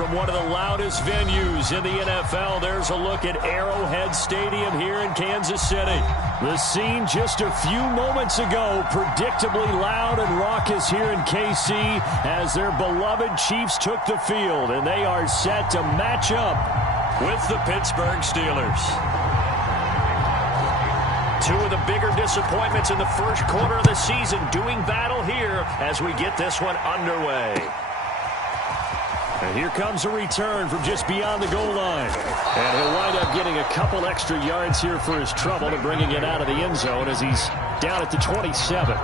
from one of the loudest venues in the NFL. There's a look at Arrowhead Stadium here in Kansas City. The scene just a few moments ago, predictably loud and raucous here in KC as their beloved Chiefs took the field, and they are set to match up with the Pittsburgh Steelers. Two of the bigger disappointments in the first quarter of the season doing battle here as we get this one underway. And here comes a return from just beyond the goal line. And he'll wind up getting a couple extra yards here for his trouble and bringing it out of the end zone as he's down at the 27.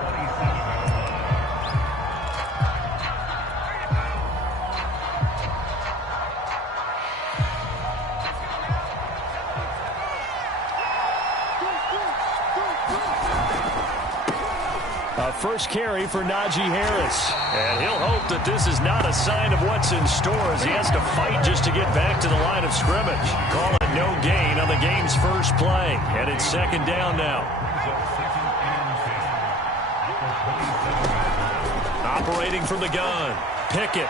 First carry for Najee Harris. And he'll hope that this is not a sign of what's in store as he has to fight just to get back to the line of scrimmage. Call it no gain on the game's first play. And it's second down now. Operating from the gun. Pickett.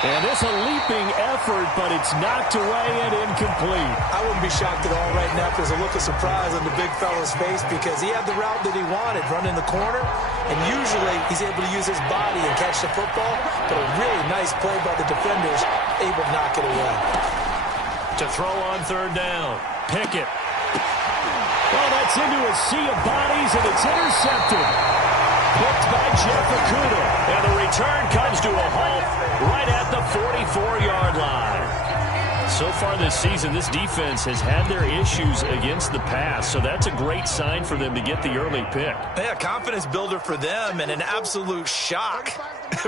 And this a leaping effort, but it's knocked away and incomplete. I wouldn't be shocked at all right now if there's a look of surprise on the big fella's face because he had the route that he wanted, running the corner, and usually he's able to use his body and catch the football, but a really nice play by the defenders, able to knock it away. To throw on third down, Pickett. Well, that's into a sea of bodies, and it's intercepted. Picked by Jeff Okudah. And the return comes to a halt right at the 44-yard line. So far this season, this defense has had their issues against the pass, so that's a great sign for them to get the early pick. Yeah, confidence builder for them and an absolute shock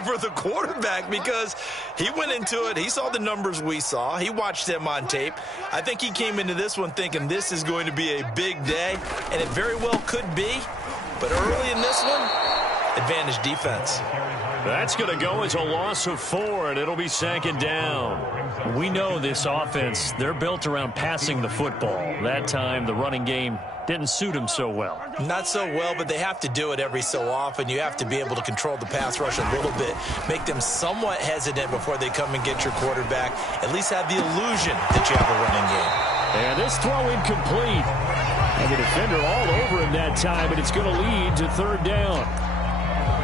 for the quarterback because he went into it. He saw the numbers we saw. He watched them on tape. I think he came into this one thinking this is going to be a big day, and it very well could be. But early in this one, advantage defense. That's going to go as a loss of 4, and it'll be second down. We know this offense, they're built around passing the football. That time, the running game didn't suit them so well. Not so well, but they have to do it every so often. You have to be able to control the pass rush a little bit, make them somewhat hesitant before they come and get your quarterback. At least have the illusion that you have a running game. And this throw incomplete. And the defender all over him that time, and it's going to lead to third down.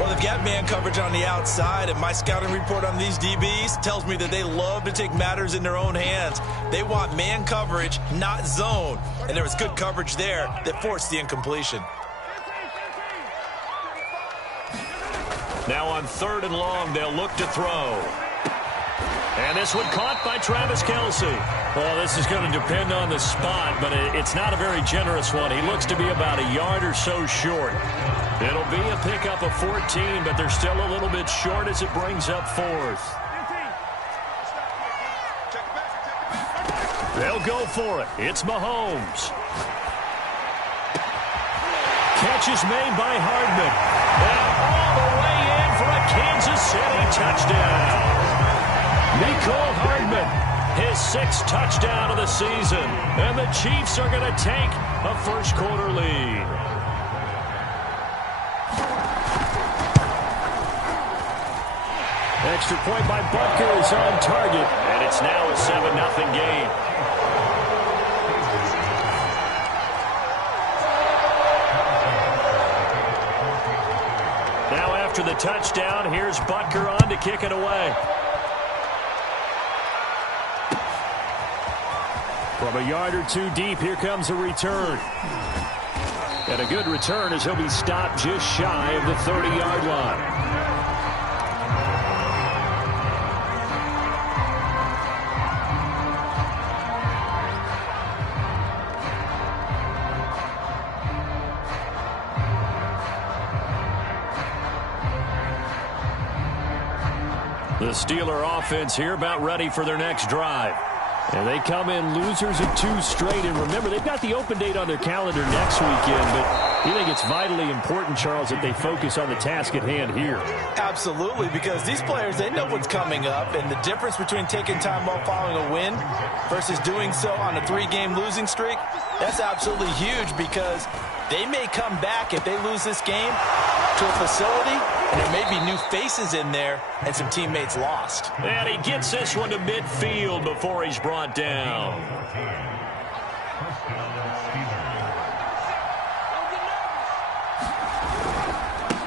Well, they've got man coverage on the outside, and my scouting report on these DBs tells me that they love to take matters in their own hands. They want man coverage, not zone. And there was good coverage there that forced the incompletion. Now on third and long, they'll look to throw. And this one caught by Travis Kelce. Well, this is going to depend on the spot, but it's not a very generous one. He looks to be about a yard or so short. It'll be a pickup of 14, but they're still a little bit short as it brings up fourth. They'll go for it. It's Mahomes. Catch is made by Hardman. And all the way in for a Kansas City touchdown. Mecole Hardman, his 6th touchdown of the season. And the Chiefs are going to take a first quarter lead. Extra point by Butker is on target. And it's now a 7-0 game. Now after the touchdown, here's Butker on to kick it away. From a yard or two deep, here comes a return. And a good return as he'll be stopped just shy of the 30-yard line. The Steeler offense here about ready for their next drive. And they come in losers of 2 straight. And remember, they've got the open date on their calendar next weekend. But you think it's vitally important, Charles, that they focus on the task at hand here? Absolutely, because these players, they know what's coming up. And the difference between taking time off following a win versus doing so on a 3-game losing streak, that's absolutely huge because they may come back if they lose this game to a facility, and there may be new faces in there and some teammates lost. And he gets this one to midfield before he's brought down.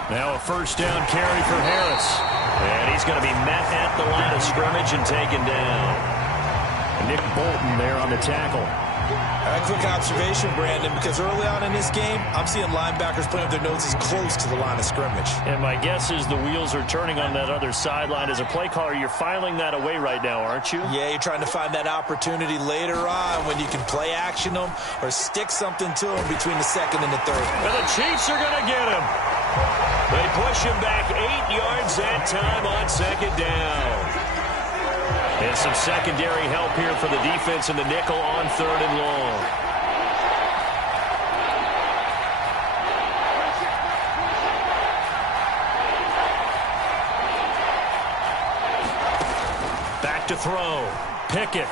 Now a first down carry for Harris. And he's going to be met at the line of scrimmage and taken down. Nick Bolton there on the tackle. A quick observation, Brandon, because early on in this game, I'm seeing linebackers playing with their noses close to the line of scrimmage. And my guess is the wheels are turning on that other sideline. As a play caller, you're filing that away right now, aren't you? Yeah, you're trying to find that opportunity later on when you can play action them or stick something to them between the second and the third. And the Chiefs are going to get him. They push him back 8 yards that time on second down. And some secondary help here for the defense in the nickel on third and long. Back to throw. Pickett.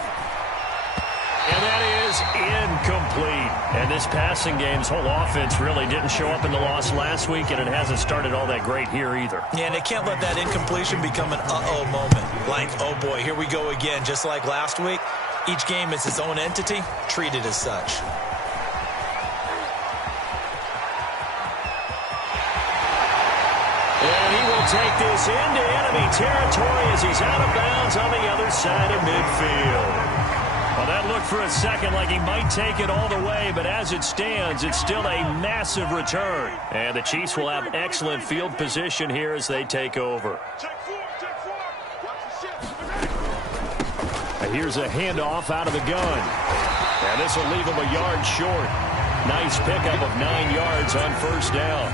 And that is incomplete. And this passing game's whole offense really didn't show up in the loss last week, and it hasn't started all that great here either. Yeah, and they can't let that incompletion become an uh-oh moment. Like, oh boy, here we go again. Just like last week, each game is its own entity, treated as such. And he will take this into enemy territory as he's out of bounds on the other side of midfield. Well, that looked for a second like he might take it all the way, but as it stands, it's still a massive return. And the Chiefs will have excellent field position here as they take over. And here's a handoff out of the gun. And this will leave him a yard short. Nice pickup of 9 yards on first down.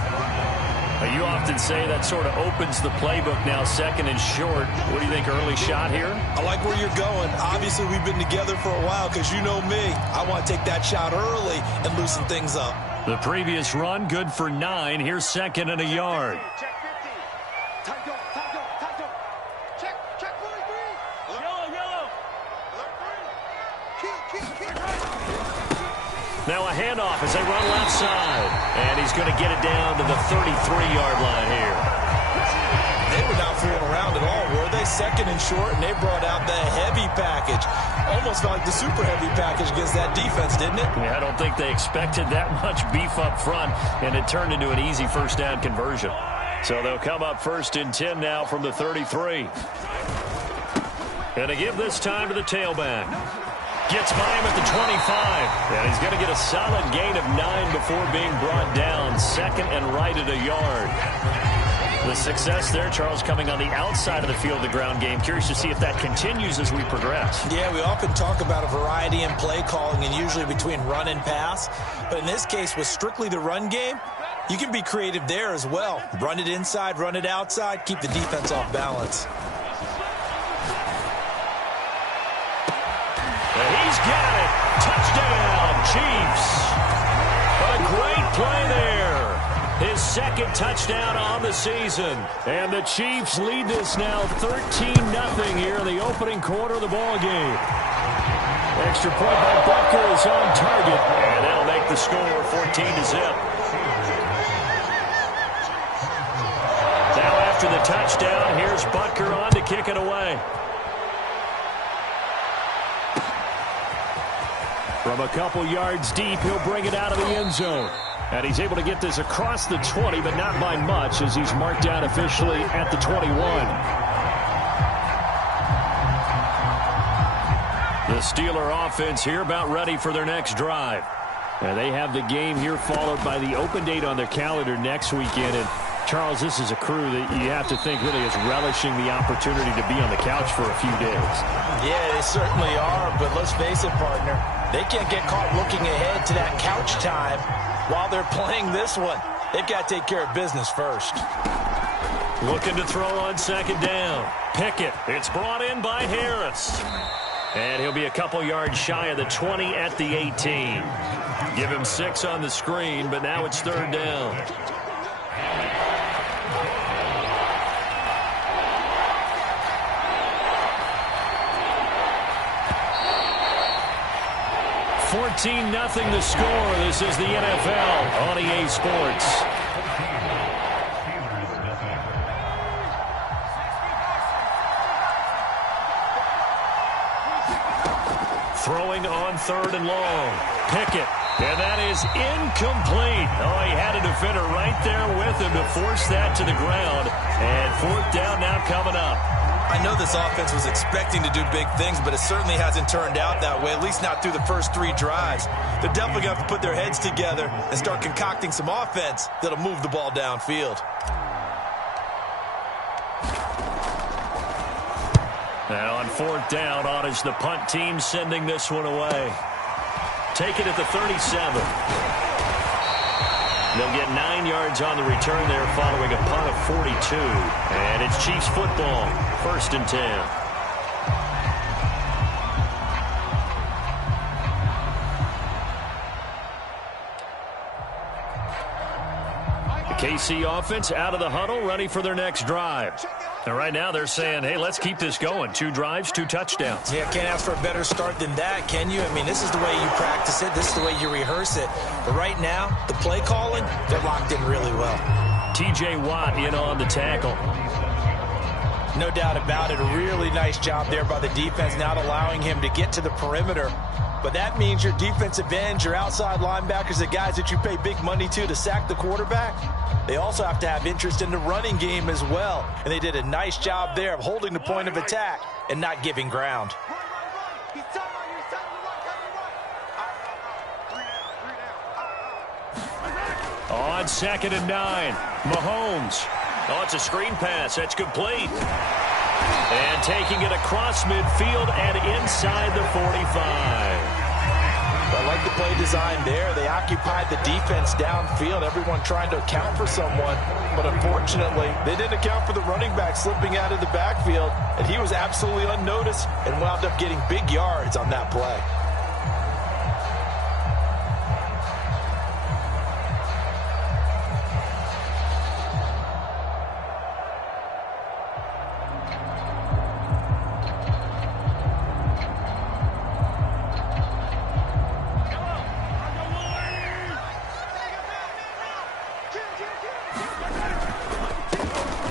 You often say that sort of opens the playbook now, second and short. What do you think, early shot here? I like where you're going. Obviously, we've been together for a while because you know me. I want to take that shot early and loosen things up. The previous run, good for 9. Here's second and a yard. Now a handoff as they run left side. And he's going to get it down to the 33-yard line here. They were not fooling around at all, were they? Second and short, and they brought out the heavy package. Almost felt like the super heavy package against that defense, didn't it? Yeah, I don't think they expected that much beef up front, and it turned into an easy first down conversion. So they'll come up first and 10 now from the 33. And to give this time to the tailback. Gets by him at the 25. And he's going to get a solid gain of 9 before being brought down. Second and right at a yard. The success there, Charles, coming on the outside of the field, the ground game. Curious to see if that continues as we progress. Yeah, we often talk about a variety in play calling and usually between run and pass. But in this case, with strictly the run game, you can be creative there as well. Run it inside, run it outside, keep the defense off balance. He's got it. Touchdown, Chiefs. What a great play there. His second touchdown on the season. And the Chiefs lead this now 13-0 here in the opening quarter of the ball game. Extra point by Butker is on target. And that'll make the score 14-0. Now after the touchdown, here's Butker on to kick it away. From a couple yards deep, he'll bring it out of the end zone. And he's able to get this across the 20, but not by much as he's marked down officially at the 21. The Steeler offense here about ready for their next drive. And they have the game here followed by the open date on their calendar next weekend. And Charles, this is a crew that you have to think really is relishing the opportunity to be on the couch for a few days. Yeah, they certainly are, but let's face it, partner. They can't get caught looking ahead to that couch time while they're playing this one. They've got to take care of business first. Looking to throw on second down. Pickett. It's brought in by Harris. And he'll be a couple yards shy of the 20 at the 18. Give him 6 on the screen, but now it's third down. $14-0 the score. This is the NFL on EA Sports. Throwing on 3rd and long. Pickett. And that is incomplete. Oh, he had a defender right there with him to force that to the ground. And 4th down now coming up. I know this offense was expecting to do big things, but it certainly hasn't turned out that way, at least not through the first 3 drives. They're definitely going to have to put their heads together and start concocting some offense that'll move the ball downfield. Now on 4th down, Otis, the punt team sending this one away. Take it at the 37. They'll get 9 yards on the return there following a punt of 42. And it's Chiefs football, 1st and 10. The KC offense out of the huddle, ready for their next drive. And right now they're saying, hey, let's keep this going. 2 drives, 2 touchdowns. Yeah, can't ask for a better start than that, can you? I mean, this is the way you practice it. This is the way you rehearse it. But right now, the play calling, they're locked in really well. T.J. Watt in on the tackle. No doubt about it. A really nice job there by the defense, not allowing him to get to the perimeter. But that means your defensive ends, your outside linebackers, the guys that you pay big money to sack the quarterback, they also have to have interest in the running game as well. And they did a nice job there of holding the point of attack and not giving ground. On 2nd and 9, Mahomes. Oh, it's a screen pass. That's complete. And taking it across midfield and inside the 45. I like the play design there. They occupied the defense downfield, everyone trying to account for someone. But unfortunately, they didn't account for the running back slipping out of the backfield. And he was absolutely unnoticed and wound up getting big yards on that play.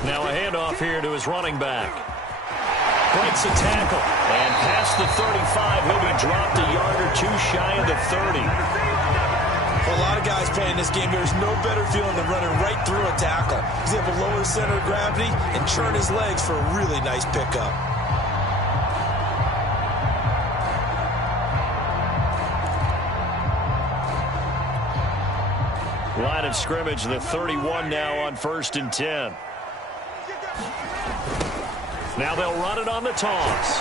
Now a handoff here to his running back. Breaks a tackle. And past the 35, he'll be dropped a yard or 2 shy of the 30. Well, a lot of guys playing this game, there's no better feeling than running right through a tackle. He's able to lower his center of gravity and churn his legs for a really nice pickup. Line of scrimmage, the 31 now on 1st and 10. Now they'll run it on the toss.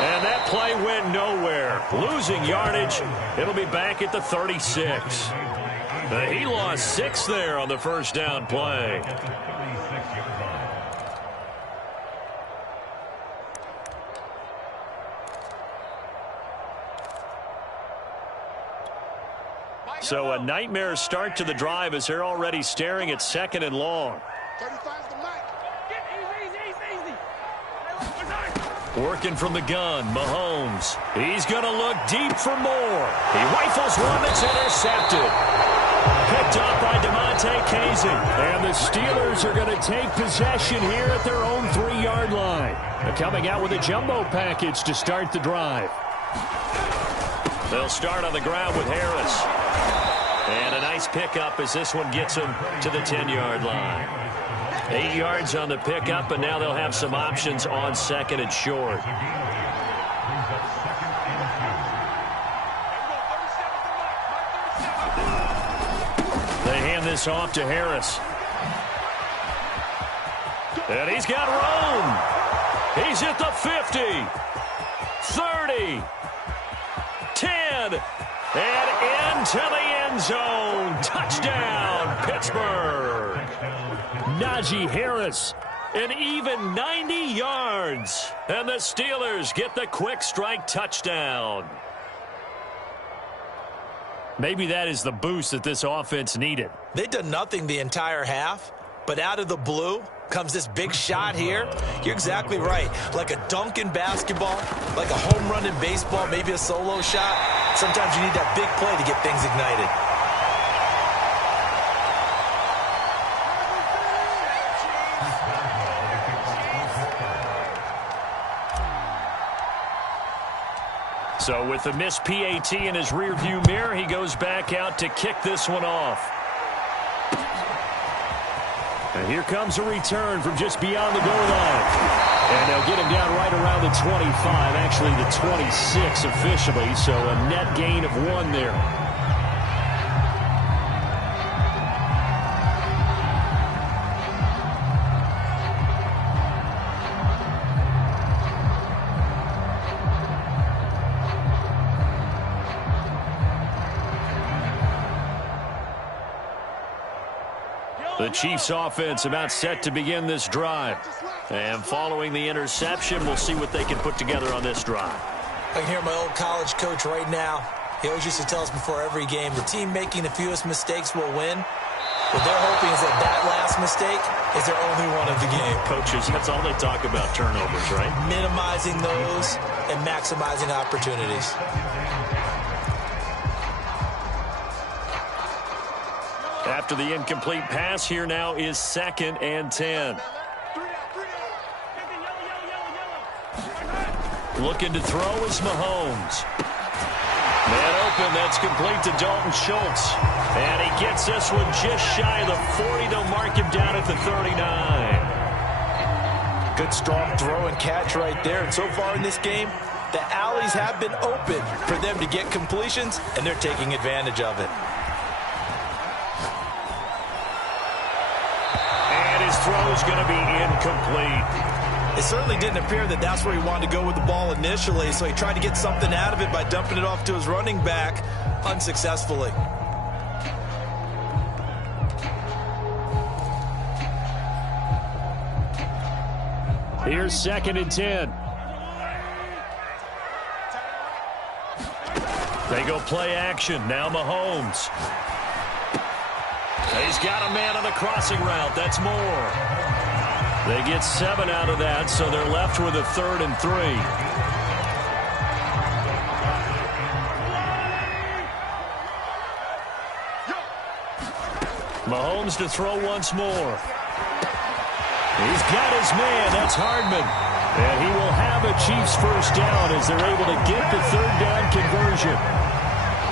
And that play went nowhere. Losing yardage. It'll be back at the 36. He lost 6 there on the 1st down play. So a nightmare start to the drive as they're already staring at 2nd and long. Working from the gun, Mahomes. He's going to look deep for more. He rifles one that's intercepted. Picked up by DeMonte Casey. And the Steelers are going to take possession here at their own 3-yard line. They're coming out with a jumbo package to start the drive. They'll start on the ground with Harris. And a nice pickup as this one gets him to the 10-yard line. 8 yards on the pickup, and now they'll have some options on 2nd and short. They hand this off to Harris. And he's got room. He's at the 50, 30, 10, and into the end zone. Touchdown, Pittsburgh. Najee Harris, an even 90 yards. And the Steelers get the quick strike touchdown. Maybe that is the boost that this offense needed. They've done nothing the entire half, but out of the blue comes this big shot here. You're exactly right. Like a dunk in basketball, like a home run in baseball, maybe a solo shot. Sometimes you need that big play to get things ignited. So with the missed PAT in his rearview mirror, he goes back out to kick this one off. And here comes a return from just beyond the goal line. And they'll get him down right around the 25, actually the 26 officially, so a net gain of 1 there. The Chiefs offense about set to begin this drive. And following the interception, we'll see what they can put together on this drive. I can hear my old college coach right now. He always used to tell us before every game, the team making the fewest mistakes will win. What they're hoping is that that last mistake is their only one of the game. Coaches, that's all they talk about, turnovers, right? Minimizing those and maximizing opportunities. After the incomplete pass, here now is 2nd and 10. Looking to throw is Mahomes. Man open, that's complete to Dalton Schultz. And he gets this one just shy of the 40. They'll mark him down at the 39. Good strong throw and catch right there. And so far in this game, the alleys have been open for them to get completions, and they're taking advantage of it. His throw is going to be incomplete. It certainly didn't appear that that's where he wanted to go with the ball initially, so he tried to get something out of it by dumping it off to his running back unsuccessfully. Here's 2nd and 10. They go play action. Now Mahomes. He's got a man on the crossing route. That's more. They get 7 out of that, so they're left with a 3rd and 3. Mahomes to throw once more. He's got his man. That's Hardman. And he will have a Chiefs first down as they're able to get the 3rd down conversion.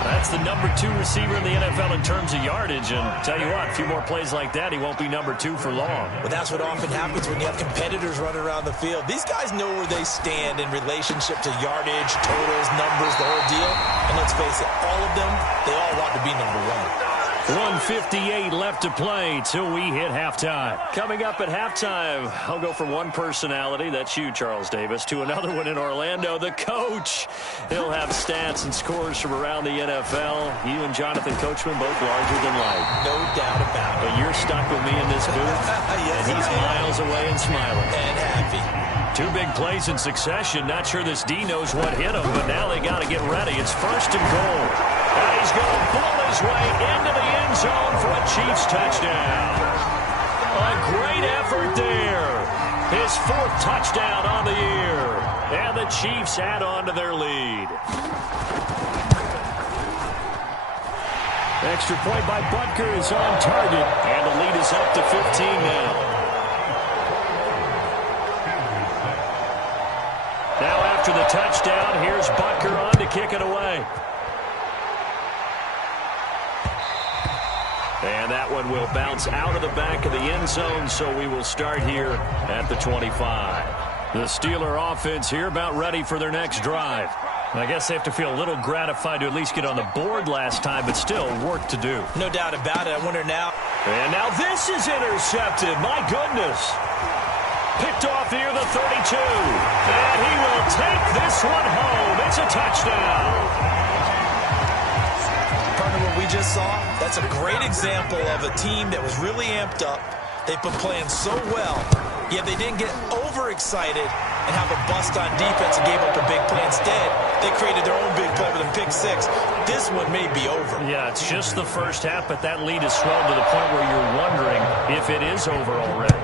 That's the number 2 receiver in the NFL in terms of yardage. And tell you what, a few more plays like that, he won't be number 2 for long. Well, that's what often happens when you have competitors running around the field. These guys know where they stand in relationship to yardage, totals, numbers, the whole deal. And let's face it, all of them, they all want to be number 1. 1:58 left to play till we hit halftime. Coming up at halftime, I'll go from one personality, that's you, Charles Davis, to another one in Orlando, the coach. He'll have stats and scores from around the NFL. You and Jonathan Coachman both larger than life. No doubt about it. But you're stuck with me in this booth, yes, and he's miles away and smiling. And happy. 2 big plays in succession. Not sure this D knows what hit him, but now they got to get ready. It's 1st and goal. And he's going to ball his way into the end zone for a Chiefs touchdown. A great effort there. His 4th touchdown on the year. And the Chiefs add on to their lead. Extra point by Butker is on target. And the lead is up to 15 now. Now after the touchdown, here's Butker on to kick it away. And that one will bounce out of the back of the end zone, so we will start here at the 25. The Steeler offense here about ready for their next drive. I guess they have to feel a little gratified to at least get on the board last time, but still work to do. No doubt about it. I wonder now. And now this is intercepted. My goodness. Picked off near the 32. And he will take this one home. It's a touchdown. Partner, what we just saw, that's a great example of a team that was really amped up. They've been playing so well, yet they didn't get overexcited and have a bust on defense and gave up a big play. Instead, they created their own big play with a pick 6. This one may be over. Yeah, it's just the first half, but that lead has swelled to the point where you're wondering if it is over already.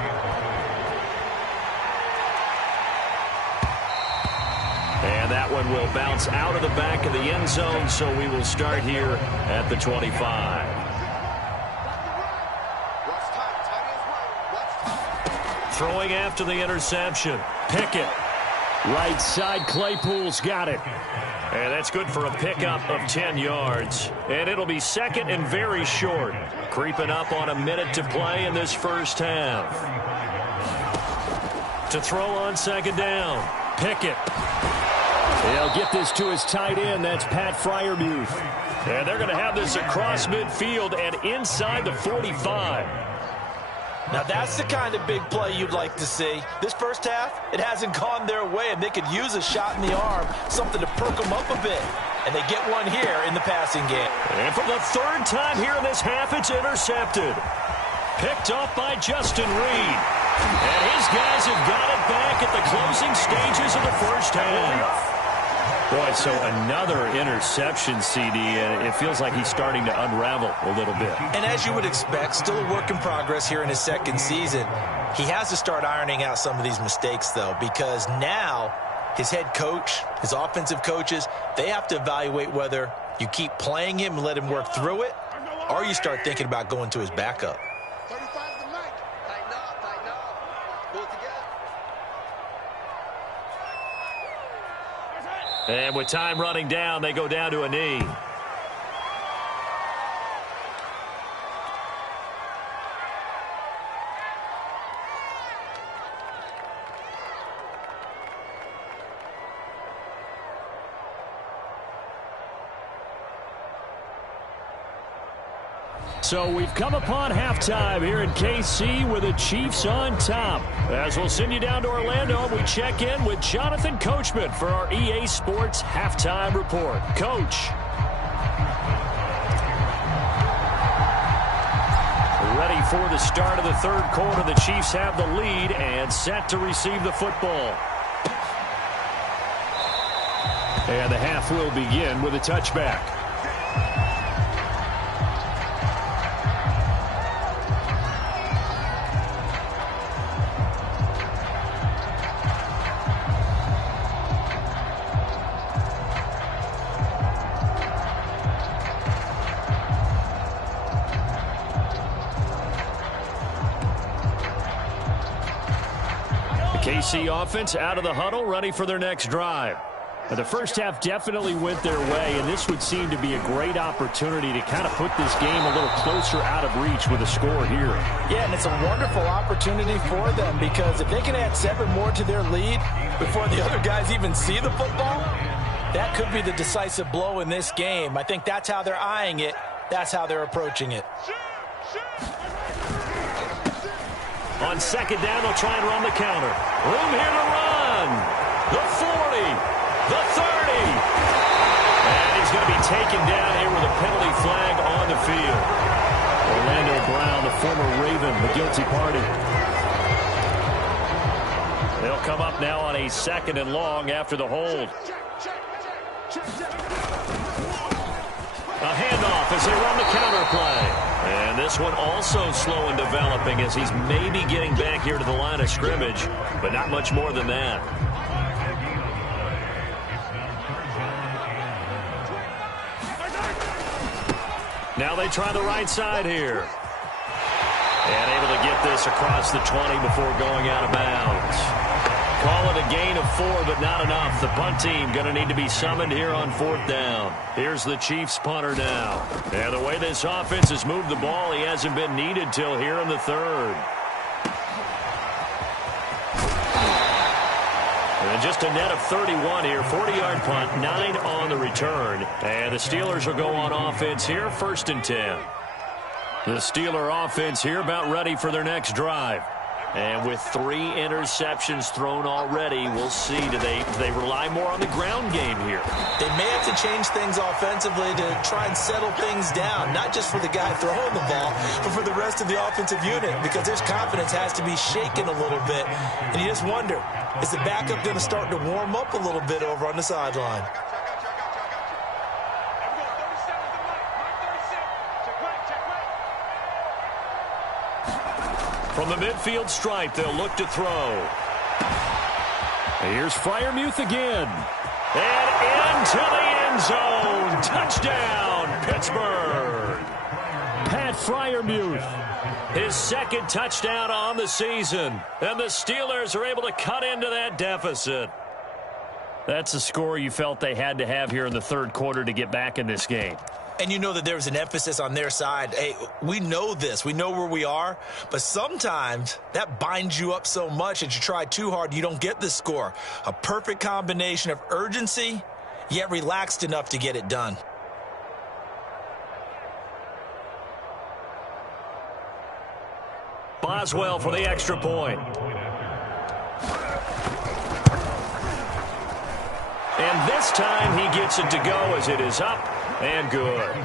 And that one will bounce out of the back of the end zone, so we will start here at the 25. Throwing after the interception. Pickett. Right side, Claypool's got it. And that's good for a pickup of 10 yards. And it'll be second and very short. Creeping up on a minute to play in this first half. To throw on second down. Pickett. He'll get this to his tight end. That's Pat Freiermuth. And they're going to have this across midfield and inside the 45. Now, that's the kind of big play you'd like to see. This first half, it hasn't gone their way, and they could use a shot in the arm, something to perk them up a bit. And they get one here in the passing game. And for the third time here in this half, it's intercepted. Picked off by Justin Reed. And his guys have got it back at the closing stages of the first half. Boy, so another interception, CD, and it feels like he's starting to unravel a little bit. And as you would expect, still a work in progress here in his second season. He has to start ironing out some of these mistakes, though, because now his head coach, his offensive coaches, they have to evaluate whether you keep playing him and let him work through it, or you start thinking about going to his backup. And with time running down, they go down to a knee. So we've come upon halftime here in KC with the Chiefs on top. As we'll send you down to Orlando, we check in with Jonathan Coachman for our EA Sports Halftime Report. Coach. Ready for the start of the third quarter. The Chiefs have the lead and set to receive the football. And the half will begin with a touchback. KC offense out of the huddle, ready for their next drive. The first half definitely went their way, and this would seem to be a great opportunity to kind of put this game a little closer out of reach with a score here. Yeah, and it's a wonderful opportunity for them, because if they can add 7 more to their lead before the other guys even see the football, that could be the decisive blow in this game. I think that's how they're eyeing it. That's how they're approaching it. On second down, they'll try and run the counter. Room here to run. The 40, the 30. And he's going to be taken down here with a penalty flag on the field. Orlando Brown, the former Raven, the guilty party. They'll come up now on a second and long after the hold. A handoff as they run the counter play. And this one also slow in developing as he's maybe getting back here to the line of scrimmage, but not much more than that. Now they try the right side here. And able to get this across the 20 before going out of bounds. Call it a gain of 4, but not enough. The punt team going to need to be summoned here on fourth down. Here's the Chiefs punter now. And the way this offense has moved the ball, he hasn't been needed till here in the third. And just a net of 31 here. 40-yard punt, 9 on the return. And the Steelers will go on offense here, 1st and 10. The Steeler offense here about ready for their next drive. And with 3 interceptions thrown already, we'll see. Do they rely more on the ground game here? They may have to change things offensively to try and settle things down, not just for the guy throwing the ball, but for the rest of the offensive unit, because their confidence has to be shaken a little bit. And you just wonder, is the backup going to start to warm up a little bit over on the sideline? From the midfield stripe, they'll look to throw. Here's Freiermuth again. And into the end zone. Touchdown, Pittsburgh. Pat Freiermuth, his 2nd touchdown on the season. And the Steelers are able to cut into that deficit. That's a score you felt they had to have here in the third quarter to get back in this game. And you know that there was an emphasis on their side. Hey, we know this. We know where we are. But sometimes that binds you up so much that you try too hard, you don't get the score. A perfect combination of urgency, yet relaxed enough to get it done. Boswell for the extra point. And this time he gets it to go as it is up and good.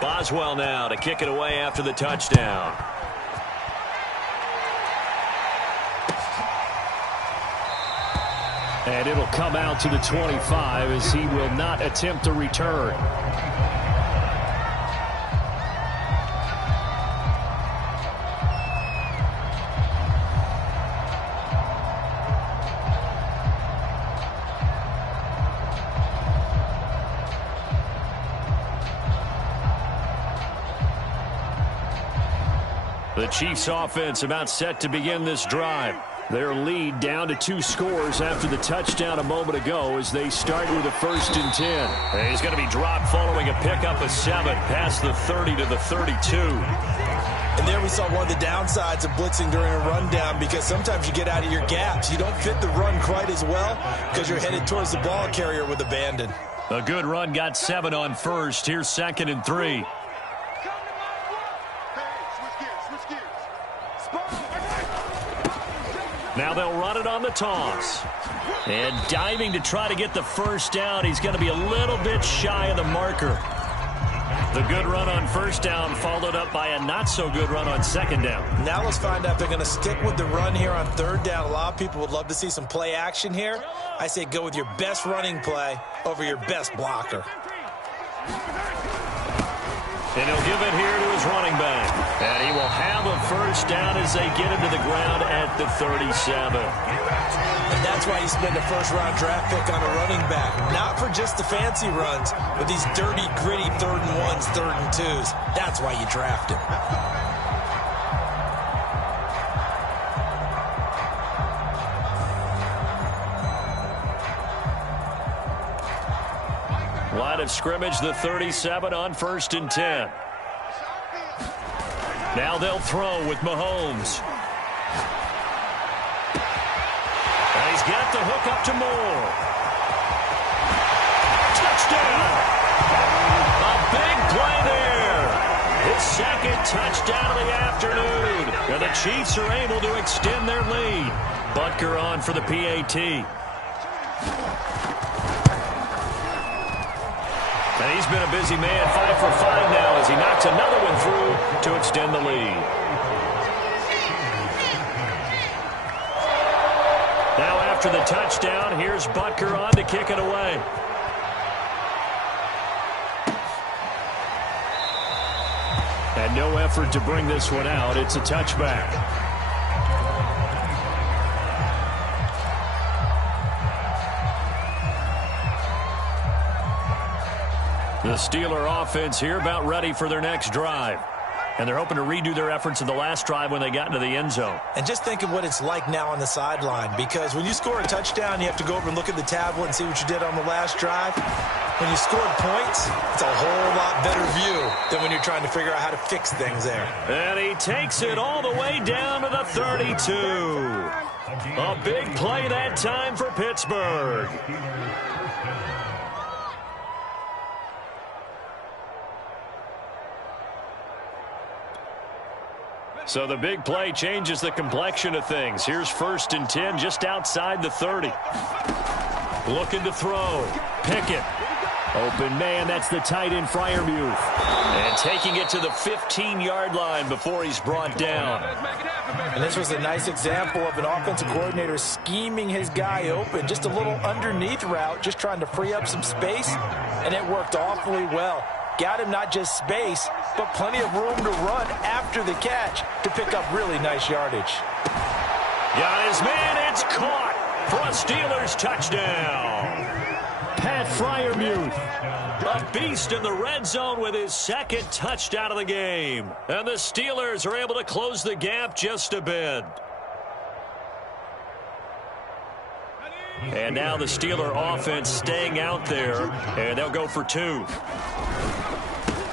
Boswell now to kick it away after the touchdown. And it'll come out to the 25 as he will not attempt a return. The Chiefs offense about set to begin this drive. Their lead down to 2 scores after the touchdown a moment ago as they start with a 1st and 10. And he's going to be dropped following a pickup of 7 past the 30 to the 32. And there we saw one of the downsides of blitzing during a rundown, because sometimes you get out of your gaps. You don't fit the run quite as well because you're headed towards the ball carrier with abandon. A good run got 7 on first. Here's 2nd and 3. Now they'll run it on the toss. And diving to try to get the first down. He's going to be a little bit shy of the marker. The good run on first down followed up by a not-so-good run on second down. Now let's find out if they're going to stick with the run here on third down. A lot of people would love to see some play action here. I say go with your best running play over your best blocker. And he'll give it here to his running back. And he will have a first down as they get into the ground at the 37. And that's why you spend a first-round draft pick on a running back. Not for just the fancy runs, but these dirty, gritty 3rd and 1s, 3rd and 2s. That's why you draft him. Line of scrimmage, the 37 on 1st and 10. Now they'll throw with Mahomes. And he's got the hook up to Moore. Touchdown! A big play there. His 2nd touchdown of the afternoon. And the Chiefs are able to extend their lead. Butker on for the PAT. And he's been a busy man, 5 for 5 now as he knocks another one through to extend the lead. Now after the touchdown, here's Butker on to kick it away. And no effort to bring this one out. It's a touchback. The Steeler offense here about ready for their next drive. And they're hoping to redo their efforts in the last drive when they got into the end zone. And just think of what it's like now on the sideline, because when you score a touchdown, you have to go over and look at the tablet and see what you did on the last drive. When you scored points, it's a whole lot better view than when you're trying to figure out how to fix things there. And he takes it all the way down to the 32. A big play that time for Pittsburgh. So the big play changes the complexion of things. Here's 1st and 10 just outside the 30. Looking to throw. Pickett. Open man, that's the tight end Freiermuth. And taking it to the 15-yard line before he's brought down. And this was a nice example of an offensive coordinator scheming his guy open. Just a little underneath route, just trying to free up some space. And it worked awfully well. Got him not just space, but plenty of room to run after the catch to pick up really nice yardage. Got his man, it's caught for a Steelers touchdown. Pat Freiermuth, a beast in the red zone with his second touchdown of the game. And the Steelers are able to close the gap just a bit. And now the Steeler offense staying out there, and they'll go for 2.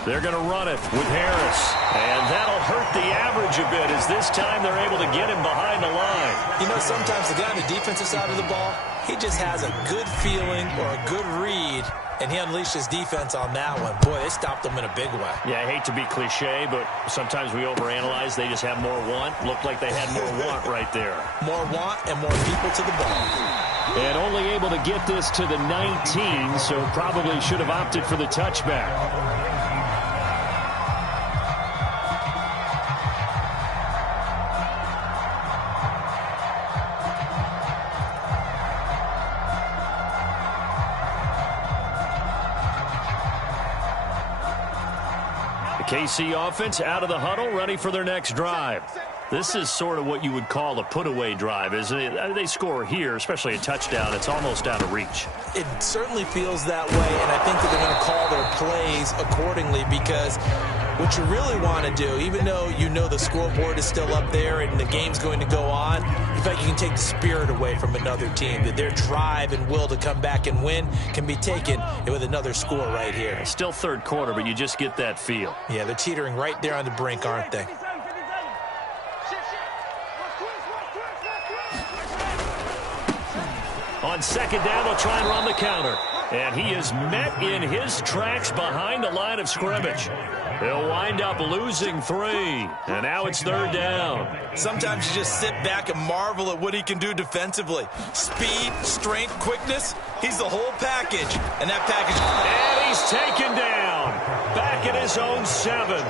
They're going to run it with Harris, and that'll hurt the average a bit as this time they're able to get him behind the line. You know, sometimes the guy on the defensive side of the ball, he just has a good feeling or a good read, and he unleashed his defense on that one. Boy, they stopped him in a big way. Yeah, I hate to be cliche, but sometimes we overanalyze. They just have more want. Looked like they had more want right there. More want and more people to the ball. And only able to get this to the 19, so probably should have opted for the touchback. KC offense out of the huddle, ready for their next drive. This is sort of what you would call a put-away drive, isn't it? They score here, especially a touchdown. It's almost out of reach. It certainly feels that way, and I think that they're going to call their plays accordingly because what you really want to do, even though you know the scoreboard is still up there and the game's going to go on, in fact, you can take the spirit away from another team, that their drive and will to come back and win can be taken with another score right here. It's still third quarter, but you just get that feel. Yeah, they're teetering right there on the brink, aren't they? On second down, they'll try and run the counter. And he is met in his tracks behind the line of scrimmage. He'll wind up losing 3. And now it's third down. Sometimes you just sit back and marvel at what he can do defensively. Speed, strength, quickness. He's the whole package. And that package... And he's taken down. Back at his own 7.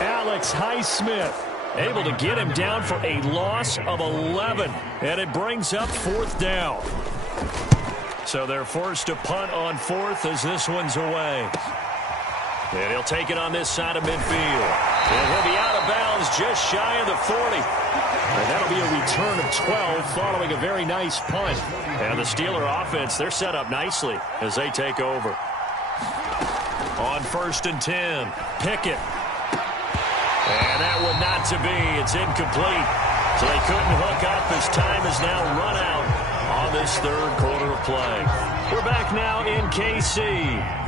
Alex Highsmith able to get him down for a loss of 11. And it brings up fourth down. So they're forced to punt on 4th as this one's away. And he'll take it on this side of midfield. And he'll be out of bounds just shy of the 40. And that'll be a return of 12 following a very nice punt. And the Steeler offense, they're set up nicely as they take over. On 1st and 10, Pickett. And that one not to be. It's incomplete. So they couldn't hook up as time is now run out on this third quarter of play. We're back now in KC.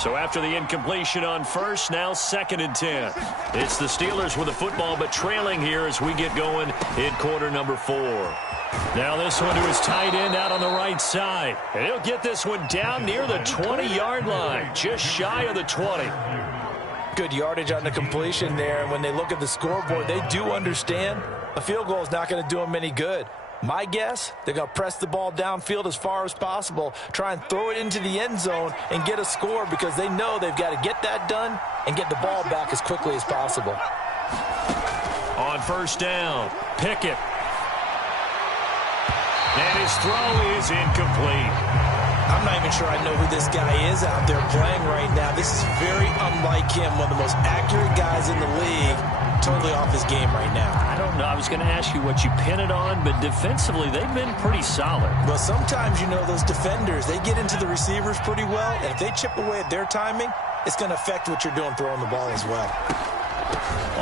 So after the incompletion on 1st, now 2nd and 10. It's the Steelers with the football, but trailing here as we get going in quarter number 4. Now this one to his tight end out on the right side. And he'll get this one down near the 20-yard line, just shy of the 20. Good yardage on the completion there. And when they look at the scoreboard, they do understand a field goal is not going to do them any good. My guess, they're going to press the ball downfield as far as possible, try and throw it into the end zone and get a score because they know they've got to get that done and get the ball back as quickly as possible. On 1st down, Pickett. And his throw is incomplete. I'm not even sure I know who this guy is out there playing right now. This is very unlike him, one of the most accurate guys in the league. Totally off his game right now. I don't know. I was going to ask you what you pin it on, but defensively, they've been pretty solid. Well, sometimes, you know, those defenders, they get into the receivers pretty well, and if they chip away at their timing, it's going to affect what you're doing throwing the ball as well.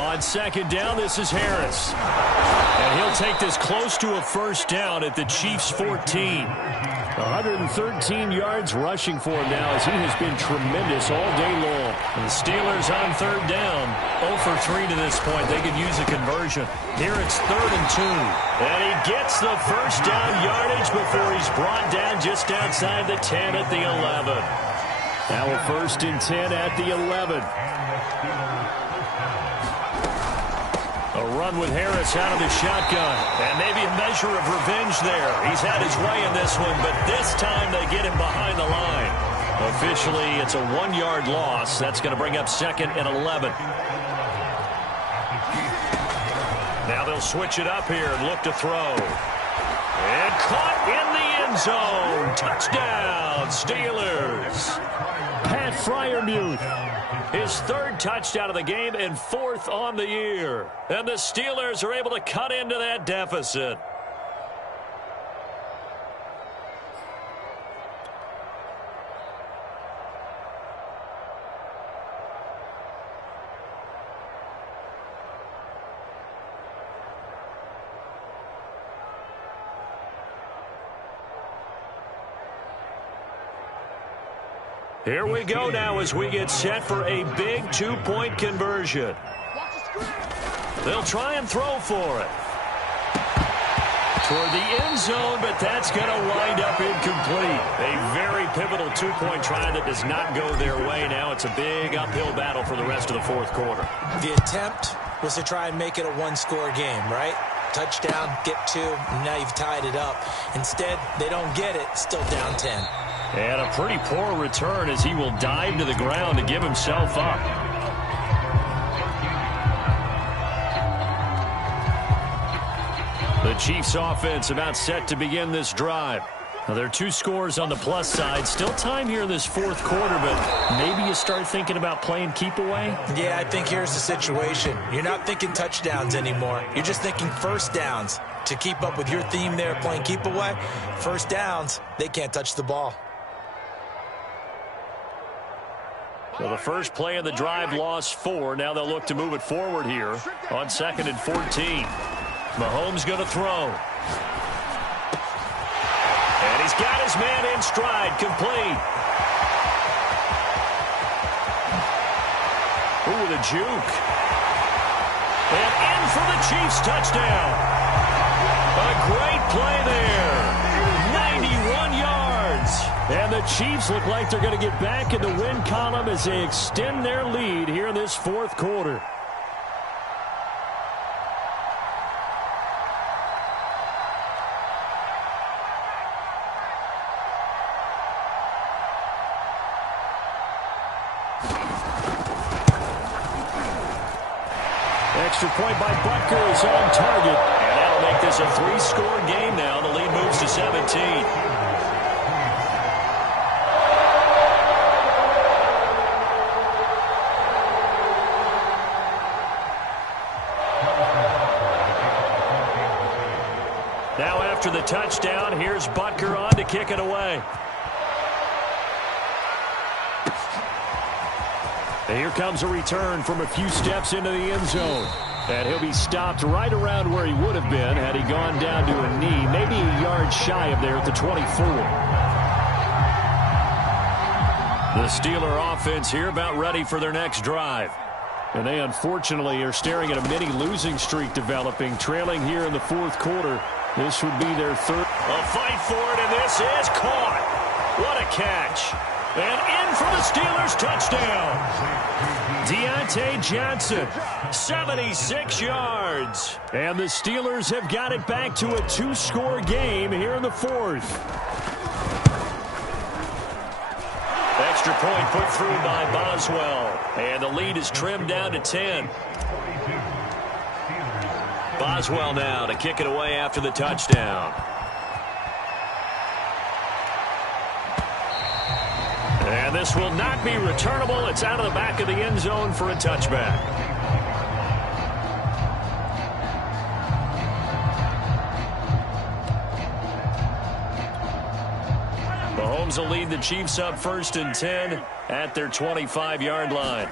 On 2nd down, this is Harris. And he'll take this close to a 1st down at the Chiefs' 14. 113 yards rushing for him now as he has been tremendous all day long. And the Steelers on 3rd down, 0 for 3 to this point. They could use a conversion. Here it's 3rd and 2. And he gets the 1st down yardage before he's brought down just outside the 10 at the 11. Now a 1st and 10 at the 11. A run with Harris out of the shotgun. And maybe a measure of revenge there. He's had his way in this one, but this time they get him behind the line. Officially, it's a 1-yard loss. That's going to bring up 2nd and 11. Now they'll switch it up here and look to throw. And caught in the end zone. Touchdown, Steelers. Pat Freiermuth. His 3rd touchdown of the game and 4th on the year. And the Steelers are able to cut into that deficit. Here we go now as we get set for a big two-point conversion. They'll try and throw for it. Toward the end zone, but that's going to wind up incomplete. A very pivotal two-point try that does not go their way. Now it's a big uphill battle for the rest of the fourth quarter. The attempt was to try and make it a one-score game, right? Touchdown, get two, and now you've tied it up. Instead, they don't get it, still down 10. And a pretty poor return as he will dive to the ground to give himself up. The Chiefs offense about set to begin this drive. Now, there are two scores on the plus side. Still time here in this fourth quarter, but maybe you start thinking about playing keep away? Yeah, I think here's the situation. You're not thinking touchdowns anymore. You're just thinking first downs. To keep up with your theme there, playing keep away, first downs, they can't touch the ball. Well, the first play of the drive lost 4. Now they'll look to move it forward here on 2nd and 14. Mahomes going to throw. And he's got his man in stride, complete. Ooh, with a juke. And in for the Chiefs touchdown. A great play there. 91 yards. And the Chiefs look like they're going to get back in the win column as they extend their lead here in this fourth quarter. Extra point by Butker is on target. And that'll make this a 3-score game now. The lead moves to 17. Now after the touchdown, here's Butker on to kick it away. And here comes a return from a few steps into the end zone. And he'll be stopped right around where he would have been had he gone down to a knee, maybe a yard shy of there at the 24. The Steeler offense here about ready for their next drive. And they unfortunately are staring at a mini losing streak developing, trailing here in the fourth quarter. This would be their third. A fight for it, and this is caught. What a catch. And in for the Steelers touchdown. Deontay Johnson, 76 yards. And the Steelers have got it back to a 2-score game here in the fourth. Extra point put through by Boswell. And the lead is trimmed down to 10. Boswell now to kick it away after the touchdown. And this will not be returnable. It's out of the back of the end zone for a touchback. Mahomes will lead the Chiefs up 1st and 10 at their 25-yard line.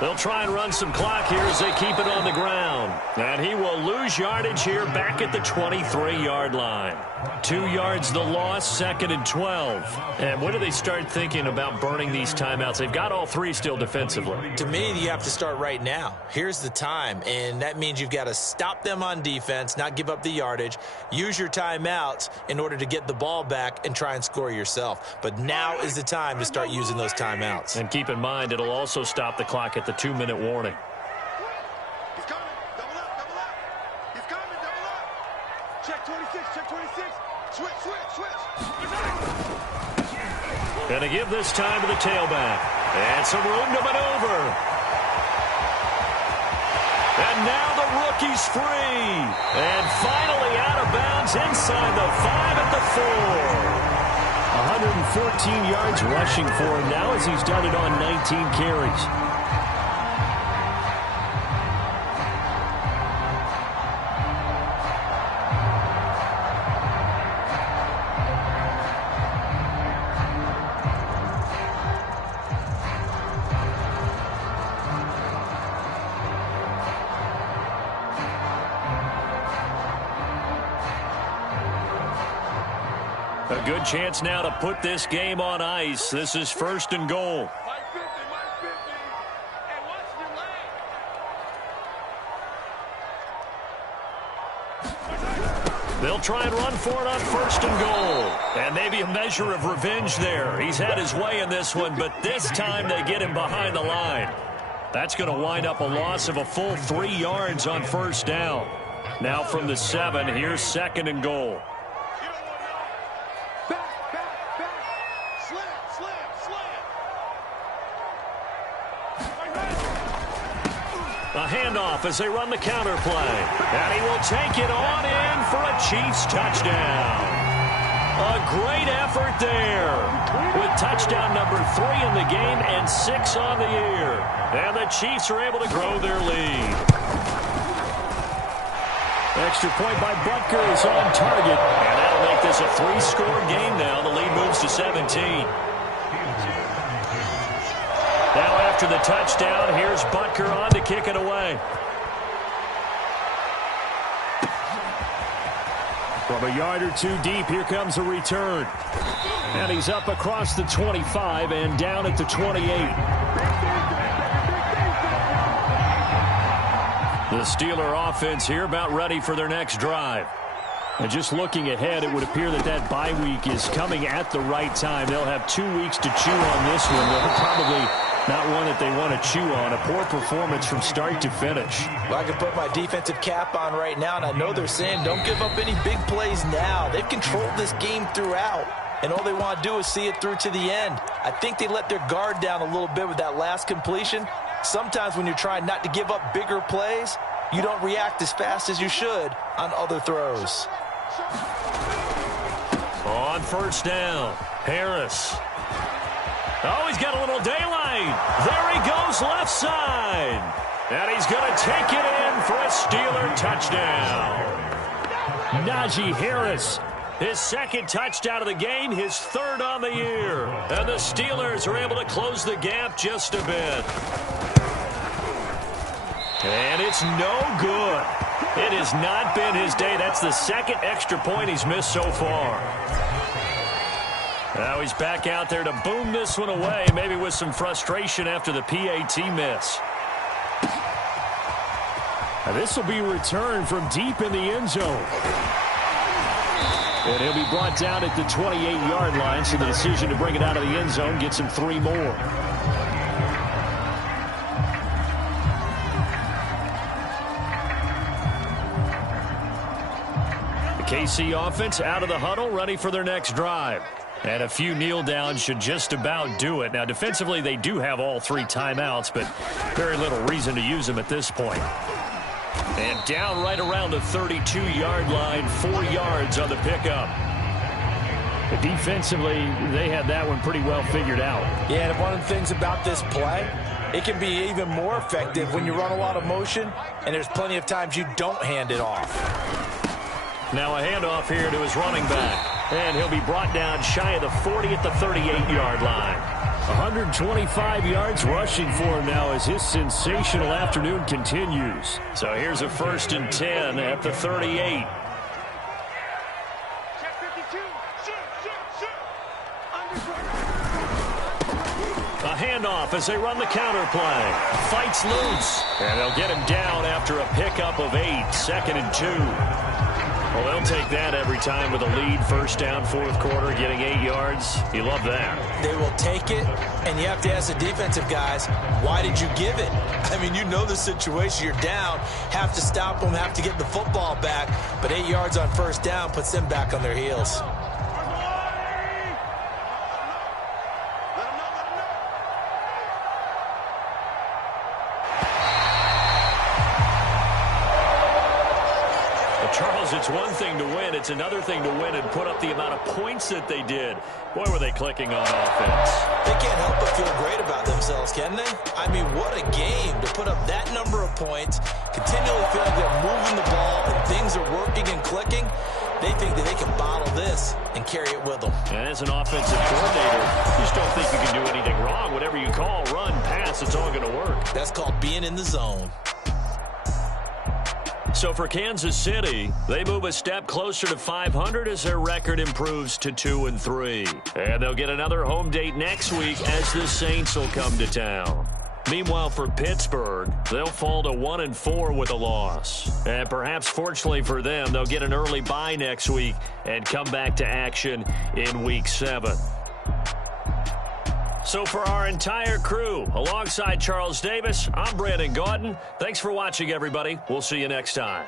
They'll try and run some clock here as they keep it on the ground. And he will lose yardage here back at the 23-yard line. 2 yards the loss, 2nd and 12. And when do they start thinking about burning these timeouts? They've got all 3 still defensively. To me, you have to start right now. Here's the time, and that means you've got to stop them on defense, not give up the yardage, use your timeouts in order to get the ball back and try and score yourself. But now is the time to start using those timeouts. And keep in mind, it'll also stop the clock at the 2-minute warning. He's coming. Double up, double up. He's coming, double up. Check 26, check 26. Switch, switch, switch. Gonna give this time to the tailback. And some room to maneuver. And now the rookie's free. And finally out of bounds inside the 5 at the 4. 114 yards rushing for him now as he's done it on 19 carries. A good chance now to put this game on ice. This is 1st and goal. They'll try and run for it on 1st and goal. And maybe a measure of revenge there. He's had his way in this one, but this time they get him behind the line. That's going to wind up a loss of a full 3 yards on 1st down. Now from the 7, here's 2nd and goal. A handoff as they run the counter play. And he will take it on in for a Chiefs touchdown. A great effort there with touchdown number 3 in the game and 6 on the year. And the Chiefs are able to grow their lead. Extra point by Butker is on target. And that'll make this a 3-score game now. The lead moves to 17. Now after the touchdown, here's Butker on to kick it away. From a yard or 2 deep, here comes a return. And he's up across the 25 and down at the 28. The Steeler offense here about ready for their next drive. And just looking ahead, it would appear that that bye week is coming at the right time. They'll have 2 weeks to chew on this one. They'll probably not one that they want to chew on. A poor performance from start to finish. Well, I can put my defensive cap on right now, and I know they're saying don't give up any big plays now. They've controlled this game throughout, and all they want to do is see it through to the end. I think they let their guard down a little bit with that last completion. Sometimes when you're trying not to give up bigger plays, you don't react as fast as you should on other throws. On 1st down, Harris. Oh, he's got a little daylight. There he goes left side. And he's going to take it in for a Steeler touchdown. Najee Harris, his 2nd touchdown of the game, his 3rd on the year. And the Steelers are able to close the gap just a bit. And it's no good. It has not been his day. That's the 2nd extra point he's missed so far. Now he's back out there to boom this one away, maybe with some frustration after the PAT miss. Now this will be returned from deep in the end zone. And he'll be brought down at the 28-yard line, so the decision to bring it out of the end zone gets him 3 more. The KC offense out of the huddle, ready for their next drive. And a few kneel downs should just about do it. Now, defensively, they do have all 3 timeouts, but very little reason to use them at this point. And down right around the 32-yard line, 4 yards on the pickup. But defensively, they had that one pretty well figured out. Yeah, and one of the things about this play, it can be even more effective when you run a lot of motion, and there's plenty of times you don't hand it off. Now a handoff here to his running back. And he'll be brought down shy of the 40 at the 38-yard line. 125 yards rushing for him now as his sensational afternoon continues. So here's a 1st and 10 at the 38. A handoff as they run the counter play. Fights loose. And they'll get him down after a pickup of 8. 2nd and 2. Well, they'll take that every time with a lead. 1st down, 4th quarter, getting 8 yards. You love that. They will take it, and you have to ask the defensive guys, why did you give it? I mean, you know the situation. You're down, have to stop them, have to get the football back, but 8 yards on 1st down puts them back on their heels. Charles, it's one thing to win. It's another thing to win and put up the amount of points that they did. Boy, were they clicking on offense. They can't help but feel great about themselves, can they? I mean, what a game to put up that number of points, continually feel like they're moving the ball and things are working and clicking. They think that they can bottle this and carry it with them. And as an offensive coordinator, you just don't think you can do anything wrong. Whatever you call, run, pass, it's all going to work. That's called being in the zone. So for Kansas City, they move a step closer to 500 as their record improves to 2-3. And they'll get another home date next week as the Saints will come to town. Meanwhile, for Pittsburgh, they'll fall to 1-4 with a loss. And perhaps fortunately for them, they'll get an early bye next week and come back to action in Week 7. So for our entire crew, alongside Charles Davis, I'm Brandon Gaudin. Thanks for watching, everybody. We'll see you next time.